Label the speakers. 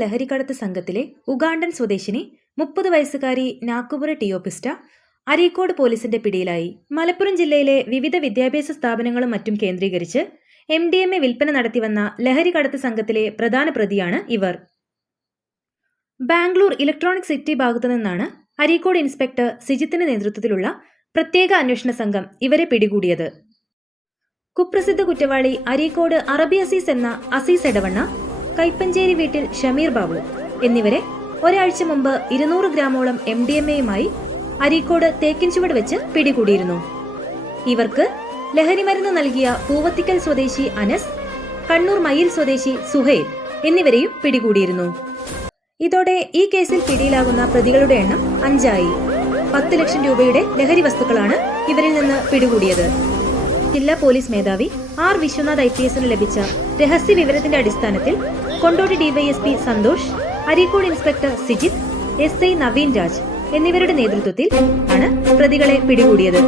Speaker 1: ലഹരിക്കടത്ത് സംഘത്തിലെ ഉഗാണ്ടൻ സ്വദേശിനി മുപ്പത് വയസ്സുകാരി നാക്കുപുര ടിയോപിസ്റ്റ അരീക്കോട് പോലീസിന്റെ പിടിയിലായി. മലപ്പുറം ജില്ലയിലെ വിവിധ വിദ്യാഭ്യാസ സ്ഥാപനങ്ങളും മറ്റും കേന്ദ്രീകരിച്ച് എം ഡി എം എ വിൽപ്പന നടത്തിവന്ന ലഹരിക്കടത്ത് സംഘത്തിലെ പ്രധാന പ്രതിയാണ് ഇവർ. ബാംഗ്ലൂർ ഇലക്ട്രോണിക് സിറ്റി ഭാഗത്തു നിന്നാണ് അരീക്കോട് ഇൻസ്പെക്ടർ സിജിത്തിന്റെ നേതൃത്വത്തിലുള്ള പ്രത്യേക അന്വേഷണ സംഘം ഇവരെ പിടികൂടിയത്. കുപ്രസിദ്ധ കുറ്റവാളി അരീക്കോട് അറബി അസീസ് എന്ന അസീസ് എടവണ്ണ കൈപ്പഞ്ചേരി വീട്ടിൽ ഷമീർ ബാബു. എന്നിവരെ ഒരാഴ്ച മുമ്പ് ഇരുന്നൂറ് ഗ്രാമോളം എം ഡി എം എയുമായി അരീക്കോട് തേക്കിൻചുവട് വെച്ച് പിടികൂടിയിരുന്നു. ഇവർക്ക് ലഹരിമരുന്ന് നൽകിയ പൂവത്തിക്കൽ സ്വദേശി അനസ് കണ്ണൂർ മയിൽ സ്വദേശി സുഹൈൽ എന്നിവരെയും പിടികൂടിയിരുന്നു. ഇതോടെ ഈ കേസിൽ പിടിയിലാകുന്ന പ്രതികളുടെ എണ്ണം അഞ്ചായി. പത്ത് ലക്ഷം രൂപയുടെ ലഹരി വസ്തുക്കളാണ് ഇവരിൽ നിന്ന് പിടികൂടിയത്. ജില്ലാ പോലീസ് മേധാവി ആർ വിശ്വനാഥ് ഐ പി എസിന് ലഭിച്ച രഹസ്യ വിവരത്തിന്റെ അടിസ്ഥാനത്തിൽ Kondotty DYSP Santhosh Areekode inspector Sijith S I Naveen Raj എന്നിവരുടെ നേതൃത്വത്തിൽ ആണ് പ്രതികളെ പിടികൂടിയത്.